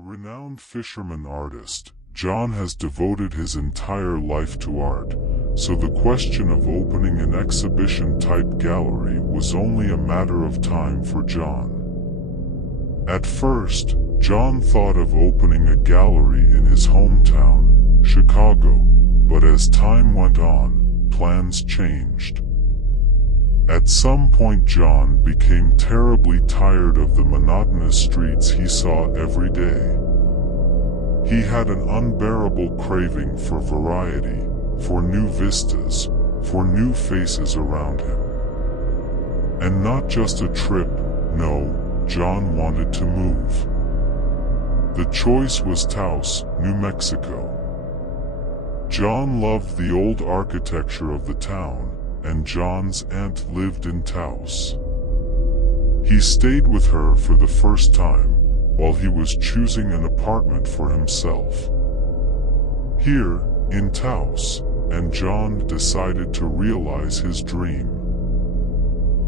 renowned fisherman artist, John has devoted his entire life to art, so the question of opening an exhibition-type gallery was only a matter of time for John. At first, John thought of opening a gallery in his hometown, Chicago, but as time went on, plans changed. At some point John became terribly tired of the monotonous streets he saw every day. He had an unbearable craving for variety, for new vistas, for new faces around him. And not just a trip, no, John wanted to move. The choice was Taos, New Mexico. John loved the old architecture of the town, and John's aunt lived in Taos. He stayed with her for the first time, while he was choosing an apartment for himself. Here, in Taos, and John decided to realize his dream.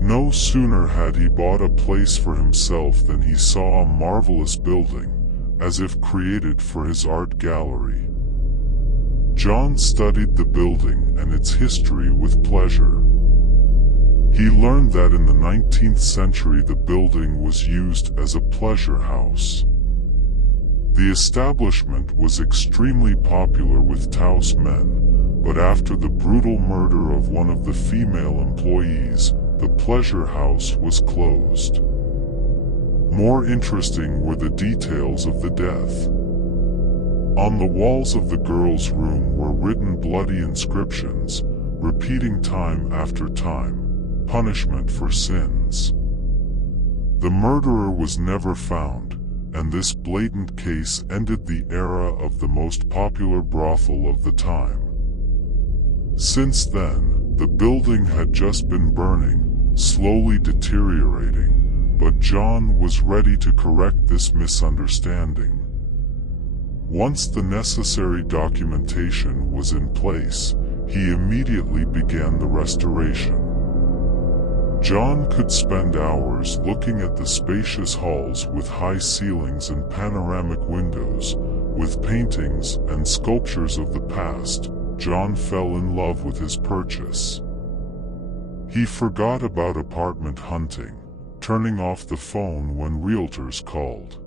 No sooner had he bought a place for himself than he saw a marvelous building, as if created for his art gallery. John studied the building and its history with pleasure. He learned that in the 19th century the building was used as a pleasure house. The establishment was extremely popular with Taos men, but after the brutal murder of one of the female employees, the pleasure house was closed. More interesting were the details of the death. On the walls of the girl's room were written bloody inscriptions, repeating time after time, punishment for sins. The murderer was never found, and this blatant case ended the era of the most popular brothel of the time. Since then, the building had just been burning, slowly deteriorating, but John was ready to correct this misunderstanding. Once the necessary documentation was in place, he immediately began the restoration. John could spend hours looking at the spacious halls with high ceilings and panoramic windows, with paintings and sculptures of the past. John fell in love with his purchase. He forgot about apartment hunting, turning off the phone when realtors called.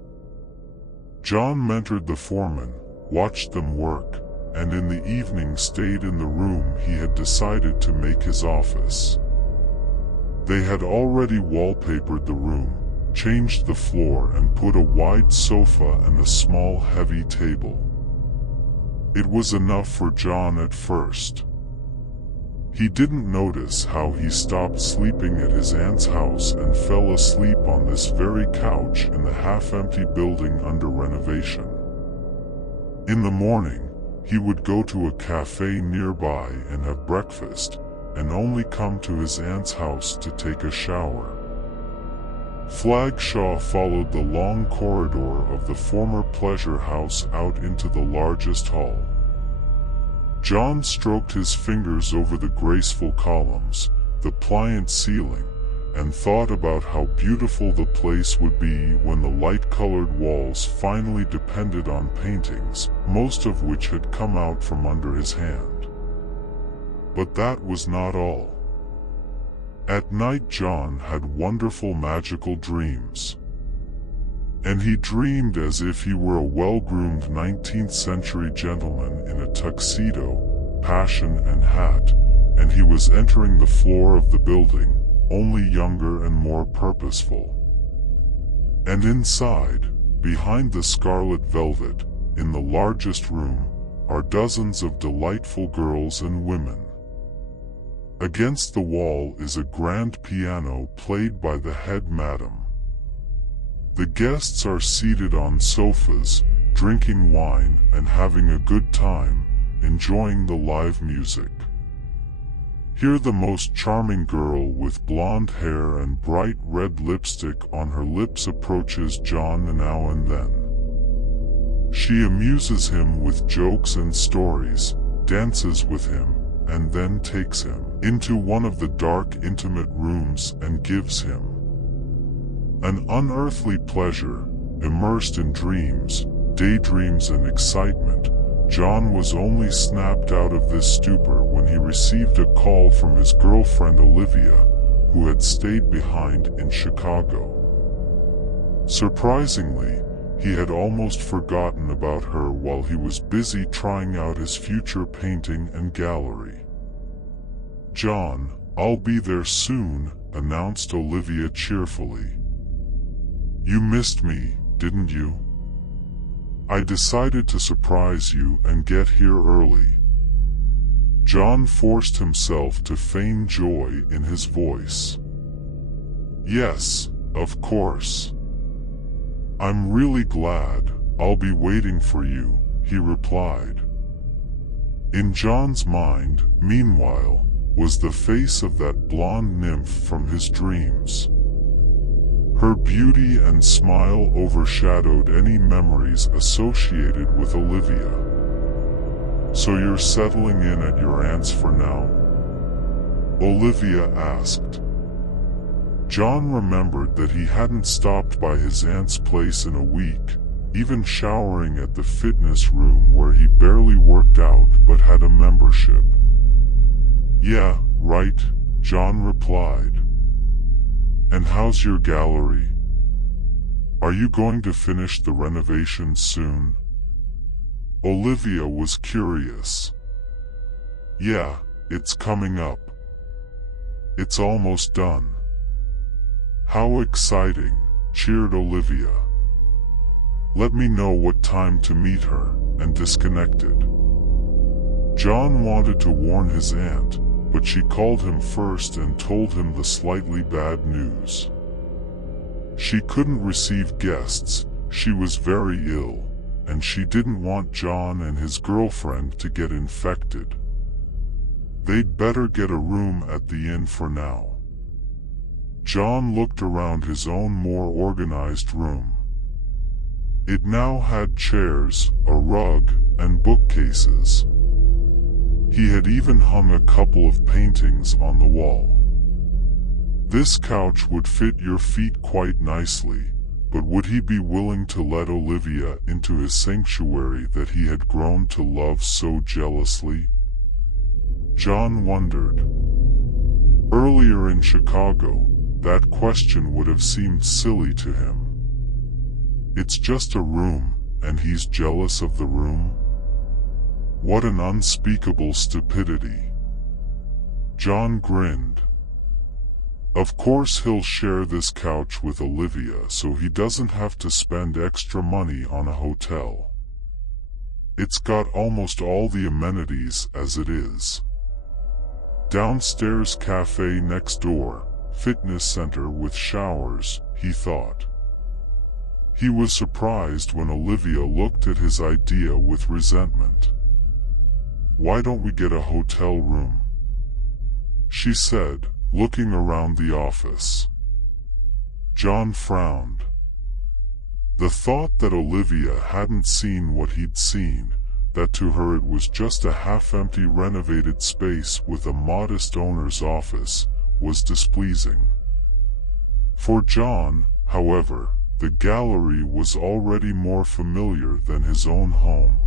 John mentored the foreman, watched them work, and in the evening stayed in the room he had decided to make his office. They had already wallpapered the room, changed the floor and put a wide sofa and a small heavy table. It was enough for John at first. He didn't notice how he stopped sleeping at his aunt's house and fell asleep on this very couch in the half-empty building under renovation. In the morning, he would go to a cafe nearby and have breakfast, and only come to his aunt's house to take a shower. Flagshaw followed the long corridor of the former pleasure house out into the largest hall. John stroked his fingers over the graceful columns, the pliant ceiling, and thought about how beautiful the place would be when the light-colored walls finally depended on paintings, most of which had come out from under his hand. But that was not all. At night John had wonderful magical dreams. And he dreamed as if he were a well-groomed 19th century gentleman in a tuxedo, passion and hat, and he was entering the floor of the building, only younger and more purposeful. And inside, behind the scarlet velvet, in the largest room, are dozens of delightful girls and women. Against the wall is a grand piano played by the head madam. The guests are seated on sofas, drinking wine and having a good time, enjoying the live music. Here the most charming girl with blonde hair and bright red lipstick on her lips approaches John now and then. She amuses him with jokes and stories, dances with him, and then takes him into one of the dark, intimate rooms and gives him an unearthly pleasure, immersed in dreams, daydreams and excitement, John was only snapped out of this stupor when he received a call from his girlfriend Olivia, who had stayed behind in Chicago. Surprisingly, he had almost forgotten about her while he was busy trying out his future painting and gallery. "John, I'll be there soon," announced Olivia cheerfully. "You missed me, didn't you? I decided to surprise you and get here early." John forced himself to feign joy in his voice. "Yes, of course. I'm really glad. I'll be waiting for you," he replied. In John's mind, meanwhile, was the face of that blonde nymph from his dreams. Her beauty and smile overshadowed any memories associated with Olivia. "So you're settling in at your aunt's for now?" Olivia asked. John remembered that he hadn't stopped by his aunt's place in a week, even showering at the fitness room where he barely worked out but had a membership. "Yeah, right," John replied. "And how's your gallery? Are you going to finish the renovation soon?" Olivia was curious. "Yeah, it's coming up. It's almost done." "How exciting," cheered Olivia. "Let me know what time to meet her," and disconnected. John wanted to warn his aunt, but she called him first and told him the slightly bad news. She couldn't receive guests, she was very ill, and she didn't want John and his girlfriend to get infected. They'd better get a room at the inn for now. John looked around his own more organized room. It now had chairs, a rug, and bookcases. He had even hung a couple of paintings on the wall. This couch would fit your feet quite nicely, but would he be willing to let Olivia into his sanctuary that he had grown to love so jealously? John wondered. Earlier in Chicago, that question would have seemed silly to him. It's just a room, and he's jealous of the room? What an unspeakable stupidity. John grinned. Of course he'll share this couch with Olivia so he doesn't have to spend extra money on a hotel. It's got almost all the amenities as it is. Downstairs cafe next door, fitness center with showers, he thought. He was surprised when Olivia looked at his idea with resentment. "Why don't we get a hotel room?" she said, looking around the office. John frowned. The thought that Olivia hadn't seen what he'd seen, that to her it was just a half-empty renovated space with a modest owner's office, was displeasing. For John, however, the gallery was already more familiar than his own home.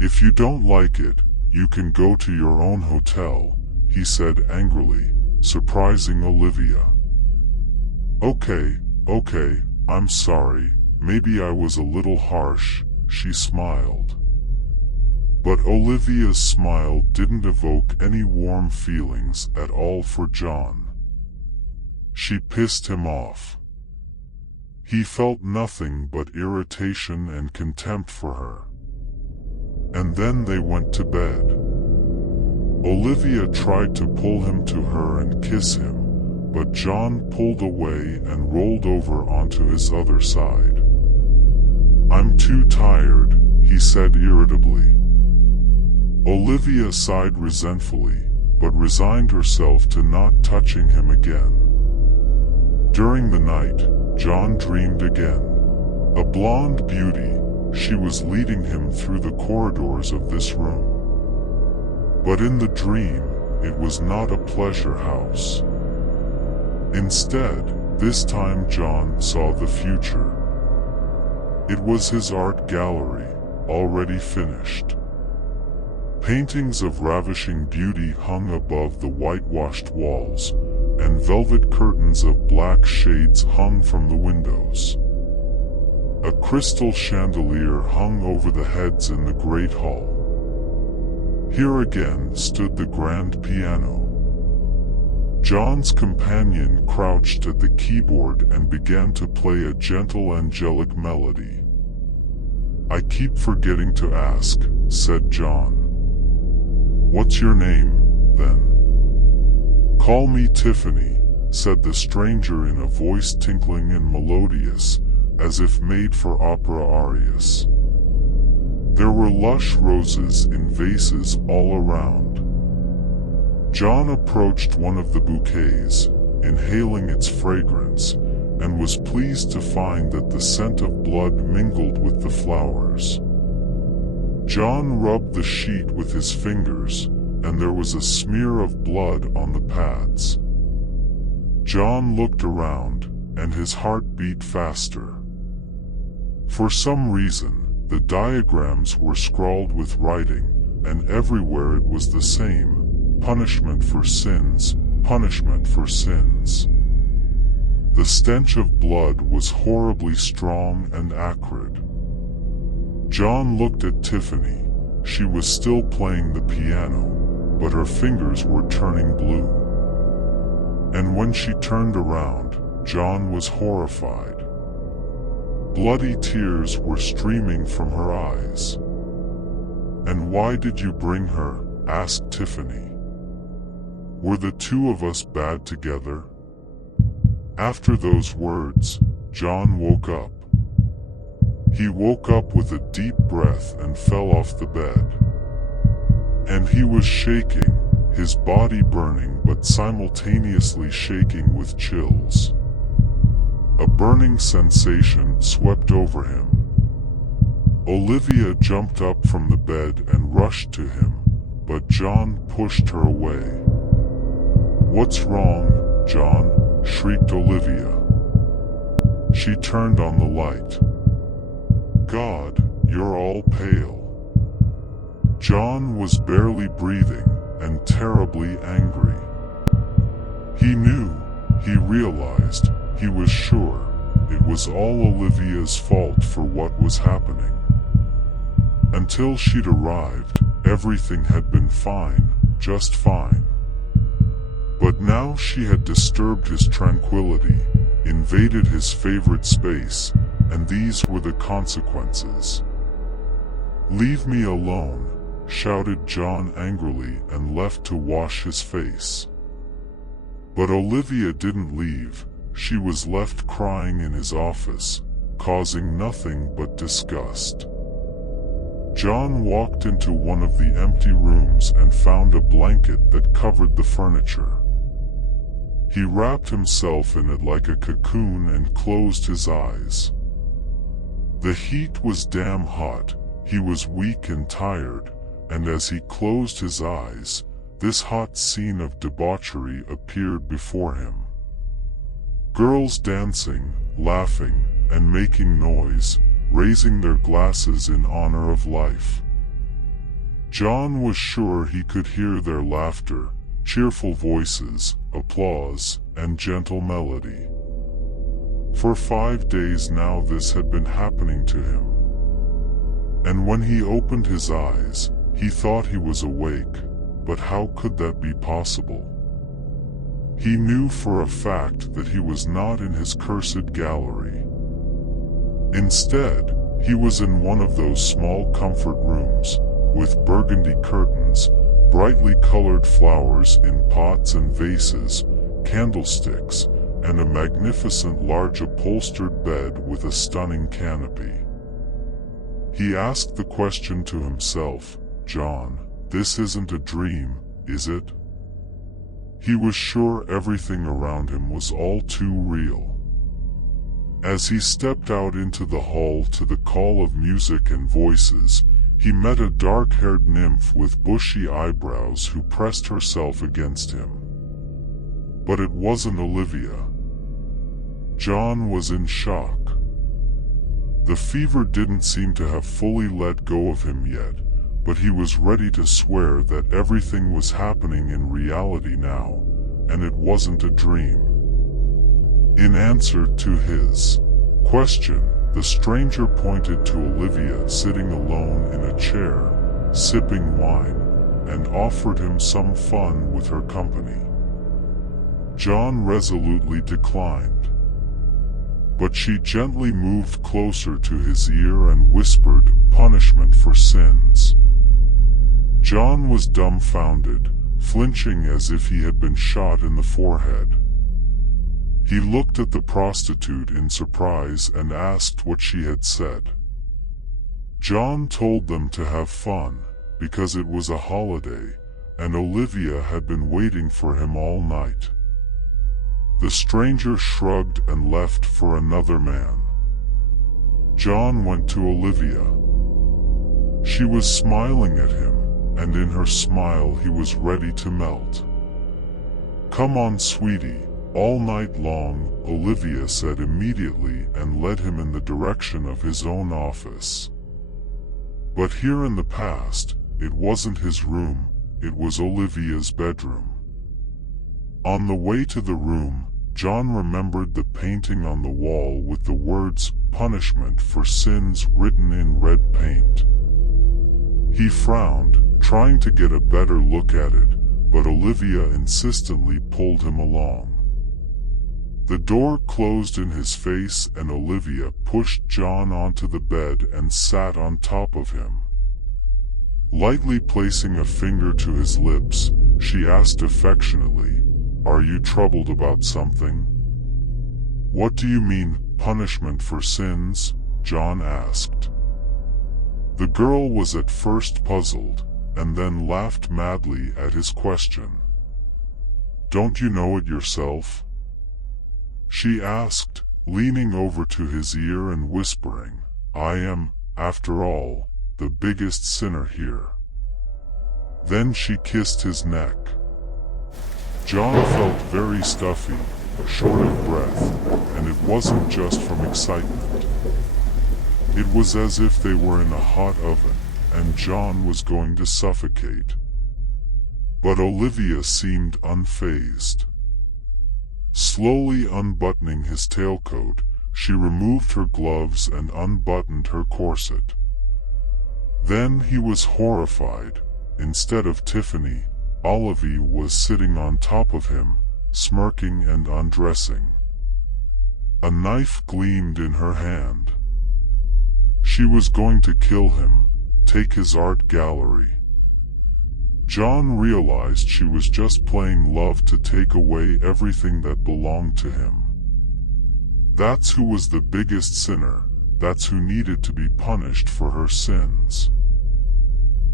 "If you don't like it, you can go to your own hotel," he said angrily, surprising Olivia. Okay, I'm sorry, maybe I was a little harsh," she smiled. But Olivia's smile didn't evoke any warm feelings at all for John. She pissed him off. He felt nothing but irritation and contempt for her. And then they went to bed. Olivia tried to pull him to her and kiss him, but John pulled away and rolled over onto his other side. "I'm too tired," he said irritably. Olivia sighed resentfully, but resigned herself to not touching him again. During the night, John dreamed again. A blonde beauty, she was leading him through the corridors of this room. But in the dream, it was not a pleasure house. Instead, this time John saw the future. It was his art gallery, already finished. Paintings of ravishing beauty hung above the whitewashed walls, and velvet curtains of black shades hung from the windows. A crystal chandelier hung over the heads in the great hall. Here again stood the grand piano. John's companion crouched at the keyboard and began to play a gentle angelic melody. "I keep forgetting to ask," said John. "What's your name, then?" "Call me Tiffany," said the stranger in a voice tinkling and melodious, as if made for opera arias. There were lush roses in vases all around. John approached one of the bouquets, inhaling its fragrance, and was pleased to find that the scent of blood mingled with the flowers. John rubbed the sheet with his fingers, and there was a smear of blood on the pads. John looked around, and his heart beat faster. For some reason, the diagrams were scrawled with writing, and everywhere it was the same: punishment for sins, punishment for sins. The stench of blood was horribly strong and acrid. John looked at Tiffany. She was still playing the piano, but her fingers were turning blue. And when she turned around, John was horrified. Bloody tears were streaming from her eyes. "And why did you bring her?" asked Tiffany. "Were the two of us bad together?" After those words, John woke up. He woke up with a deep breath and fell off the bed. And he was shaking, his body burning but simultaneously shaking with chills. A burning sensation swept over him. Olivia jumped up from the bed and rushed to him, but John pushed her away. "What's wrong, John?" shrieked Olivia. She turned on the light. "God, you're all pale." John was barely breathing and terribly angry. He knew, he realized, he was sure, it was all Olivia's fault for what was happening. Until she'd arrived, everything had been fine, just fine. But now she had disturbed his tranquility, invaded his favorite space, and these were the consequences. "Leave me alone," shouted John angrily and left to wash his face. But Olivia didn't leave. She was left crying in his office, causing nothing but disgust. John walked into one of the empty rooms and found a blanket that covered the furniture. He wrapped himself in it like a cocoon and closed his eyes. The heat was damn hot, he was weak and tired, and as he closed his eyes, this hot scene of debauchery appeared before him. Girls dancing, laughing, and making noise, raising their glasses in honor of life. John was sure he could hear their laughter, cheerful voices, applause, and gentle melody. For 5 days now this had been happening to him. And when he opened his eyes, he thought he was awake, but how could that be possible? He knew for a fact that he was not in his cursed gallery. Instead, he was in one of those small comfort rooms, with burgundy curtains, brightly colored flowers in pots and vases, candlesticks, and a magnificent large upholstered bed with a stunning canopy. He asked the question to himself, "John, this isn't a dream, is it?" He was sure everything around him was all too real. As he stepped out into the hall to the call of music and voices, he met a dark-haired nymph with bushy eyebrows who pressed herself against him. But it wasn't Olivia. John was in shock. The fever didn't seem to have fully let go of him yet, but he was ready to swear that everything was happening in reality now, and it wasn't a dream. In answer to his question, the stranger pointed to Olivia sitting alone in a chair, sipping wine, and offered him some fun with her company. John resolutely declined. But she gently moved closer to his ear and whispered, "Punishment for sins." John was dumbfounded, flinching as if he had been shot in the forehead. He looked at the prostitute in surprise and asked what she had said. John told them to have fun, because it was a holiday, and Olivia had been waiting for him all night. The stranger shrugged and left for another man. John went to Olivia. She was smiling at him, and in her smile he was ready to melt. "Come on, sweetie, all night long," Olivia said immediately and led him in the direction of his own office. But here in the past, it wasn't his room, it was Olivia's bedroom. On the way to the room, John remembered the painting on the wall with the words "Punishment for Sins" written in red paint. He frowned, trying to get a better look at it, but Olivia insistently pulled him along. The door closed in his face and Olivia pushed John onto the bed and sat on top of him. Lightly placing a finger to his lips, she asked affectionately, "Are you troubled about something?" "What do you mean, punishment for sins?" John asked. The girl was at first puzzled, and then laughed madly at his question. "Don't you know it yourself?" she asked, leaning over to his ear and whispering, "I am, after all, the biggest sinner here." Then she kissed his neck. John felt very stuffy, short of breath, and it wasn't just from excitement. It was as if they were in a hot oven, and John was going to suffocate. But Olivia seemed unfazed. Slowly unbuttoning his tailcoat, she removed her gloves and unbuttoned her corset. Then he was horrified. Instead of Tiffany, Olivia was sitting on top of him, smirking and undressing. A knife gleamed in her hand. She was going to kill him, take his art gallery. John realized she was just playing love to take away everything that belonged to him. That's who was the biggest sinner, that's who needed to be punished for her sins.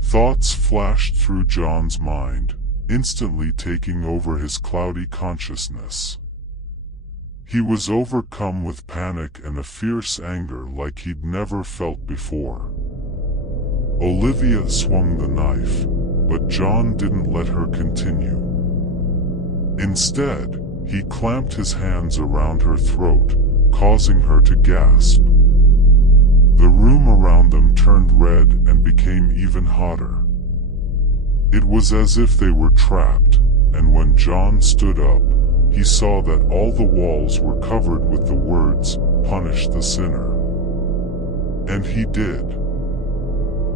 Thoughts flashed through John's mind, instantly taking over his cloudy consciousness. He was overcome with panic and a fierce anger like he'd never felt before. Olivia swung the knife, but John didn't let her continue. Instead, he clamped his hands around her throat, causing her to gasp. The room around them turned red and became even hotter. It was as if they were trapped, and when John stood up, he saw that all the walls were covered with the words, "Punish the sinner." And he did.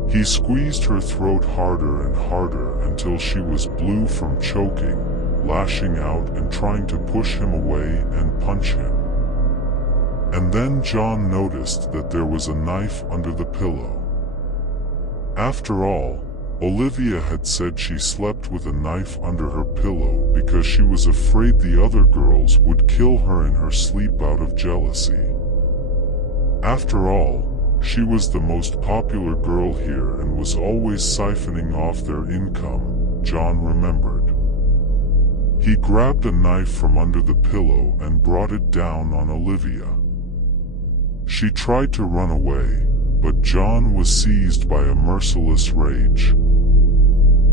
He squeezed her throat harder and harder until she was blue from choking, lashing out and trying to push him away and punch him. And then John noticed that there was a knife under the pillow. After all, Olivia had said she slept with a knife under her pillow because she was afraid the other girls would kill her in her sleep out of jealousy. After all, she was the most popular girl here and was always siphoning off their income, John remembered. He grabbed a knife from under the pillow and brought it down on Olivia. She tried to run away, but John was seized by a merciless rage.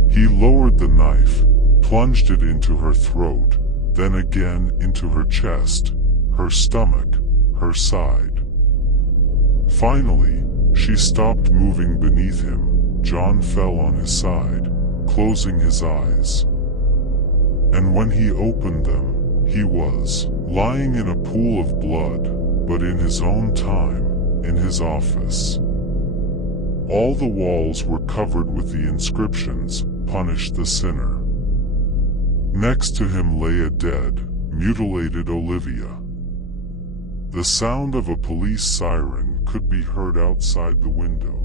He lowered the knife, plunged it into her throat, then again into her chest, her stomach, her side. Finally, she stopped moving beneath him. John fell on his side, closing his eyes. And when he opened them, he was lying in a pool of blood, but in his own time, in his office. All the walls were covered with the inscriptions, "Punish the sinner." Next to him lay a dead, mutilated Olivia. The sound of a police siren could be heard outside the window.